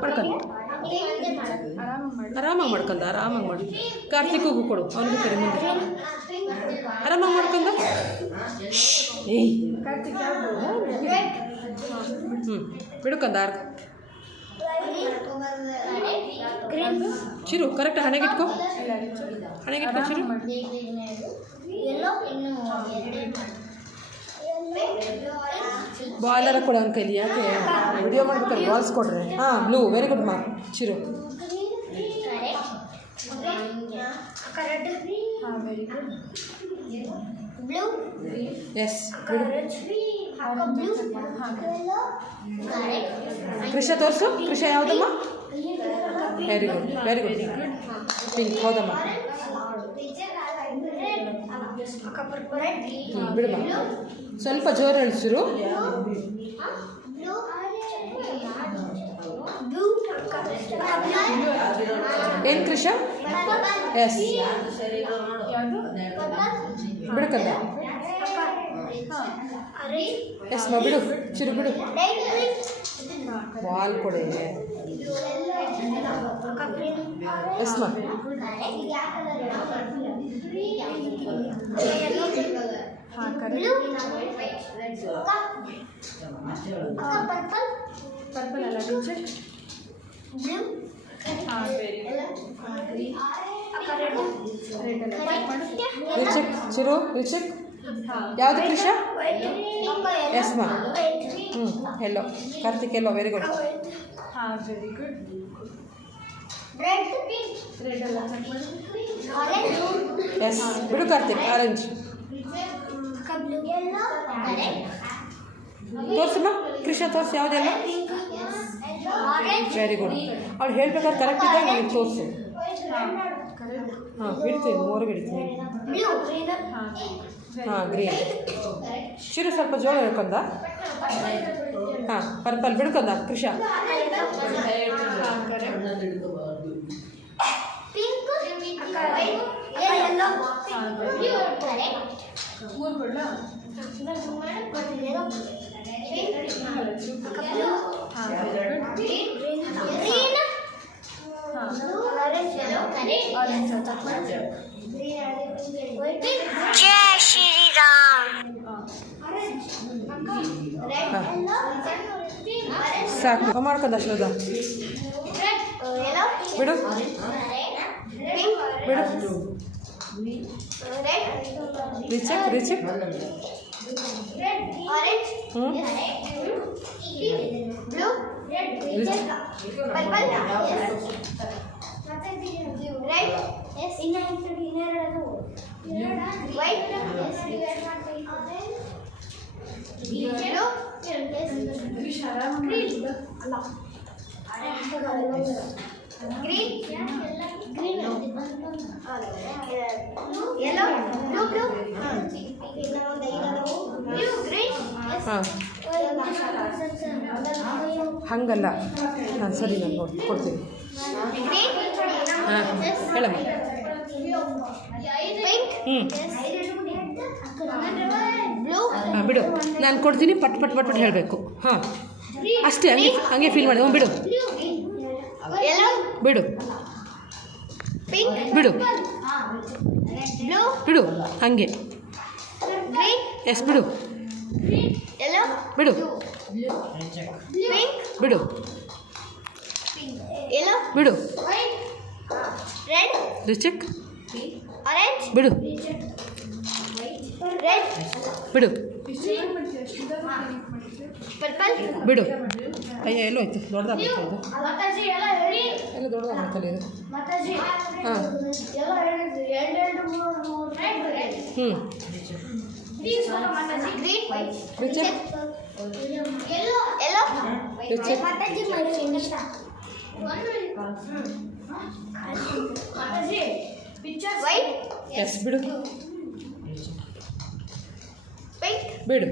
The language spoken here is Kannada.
ಮಾಡ್ಕೊಂಡು ಆರಾಮಾಗಿ ಮಾಡ್ಕೊಂಡ ಆರಾಮಾಗಿ ಮಾಡಿ ಕಾರ್ತಿಕ್ಗೂ ಕೊಡು ಅವನಿಗೂ ಕರಿ ಮುಂದೆ ಆರಾಮಾಗಿ ಮಾಡ್ಕೊಂಡ ಏಯ್ ಬಿಡುಕಂದ ಚಿರು ಕರೆಕ್ಟ್ ಹಣೆಗಿಟ್ಕೋ ಚಿರು ಬಾಲರ ಕೊಡು ಅವನ ಕೈಲಿ ಯಾಕೆ ವಿಡಿಯೋ ಮಾಡ್ಬೇಕಾದ್ರೆ ಬಾಲ್ಸ್ ಕೊಡ್ರೆ ಹಾಂ ಬ್ಲೂ ವೆರಿ ಗುಡ್ ಮಾ ಚಿರು ಎಸ್ ಕೃಷ ತೋರಿಸು ಕೃಷ ಯಾವುದಮ್ಮ ವೆರಿ ಗುಡ್ ಪಿಂಕ್ ಹೌದಮ್ಮ ಬಿಡಮ್ಮ ಸ್ವಲ್ಪ ಜೋರು ಇಳಿಸಿರು ಏನು ಕೃಷ ಎಸ್ ಬಿಡುಕಲ್ಲ ಎಸ್ ಮಾ ಬಿಡು ಚಿರು ಬಿಡು ಬಾಲ್ ಕೊಡೆ ಎಸ್ ಮಾ ಪರ್ಪಲ್ ಅಲ್ಲ ರಿಚೆಕ್ ರಿಚೆಕ್ ಚಿರು ರಿಚೆಕ್ ಯಾವುದು ಕೃಷ ಎಸ್ ಮಾ ಎಲ್ಲೋ ಕಾರ್ತಿಕ್ ಎಲ್ಲೋ ವೆರಿ ಗುಡ್ ಹಾಂ ವೆರಿ ಗುಡ್ ರೆಡ್ ಅಲ್ಲ ಎಸ್ ಬಿಡು ಕಾರ್ತಿಕ್ ಆರೆಂಜ್ ತೋರ್ಸಮ್ಮ ಕೃಷ್ಣ ತೋರಿಸಿ ಯಾವುದೆಲ್ಲ ವೆರಿ ಗುಡ್ ಅವಳು ಹೇಳ್ಬೇಕಾದ್ರೆ ಕರೆಕ್ಟ್ ಇದೆ ನನಗೆ ತೋರಿಸು ಹಾಂ ಬಿಡ್ತೀನಿ ಮೂವರೆಗೆ ಹಿಡಿತೀನಿ ಹಾಂ ಗ್ರೀನ್ ಚಿರು ಸ್ವಲ್ಪ ಜೋಳ ಹೇಳ್ಕೊಂಡ ಹಾಂ ಪರ್ಪಲ್ ಬಿಡ್ಕೊಂಡ ಕೃಷ जय श्री राम ಸಾಕು ಮಾಡ್ಕೊಂಡ ಶ್ಲೋದ ಬಿಡು ಬಿಡು ರಿಚೆಕ್ ಹಾಂ ಹಂಗಲ್ಲ ಹಾಂ ಸರಿ ನಾನು ನೋಡಿ ಕೊಡ್ತೀನಿ ಹಾಂ ಹೇಳಮ್ಮ ಹಾಂ ಬಿಡು ನಾನು ಕೊಡ್ತೀನಿ ಪಟ್ ಪಟ್ ಪಟ್ ಪಟ್ ಹೇಳಬೇಕು ಹಾಂ ಅಷ್ಟೇ ಹಂಗೆ ಫೀಲ್ ಮಾಡಿ ಬಿಡು ಬಿಡು ಬಿಡು ಬಿಡು ಹಾಗೆ ಎಸ್ ಬಿಡು ಬಿಡು ಬಿಡು ಬಿಡು ರಿಚೆಕ್ ಬಿಡು ಬಿಡು ಬಿಡು ಅಯ್ಯ ಎಲ್ಲೋ ಆಯ್ತು ದೊಡ್ಡದಾಗ್ಬಿಡ್ತಾ ಇದು ಎಲ್ಲ ದೊಡ್ಡದಾಗ್ಬಿಡ್ತಲ್ಲ ಇದು ಹಾಂ ರಿಚೆಕ್ ಎಸ್ ಬಿಡು ಬಿಡು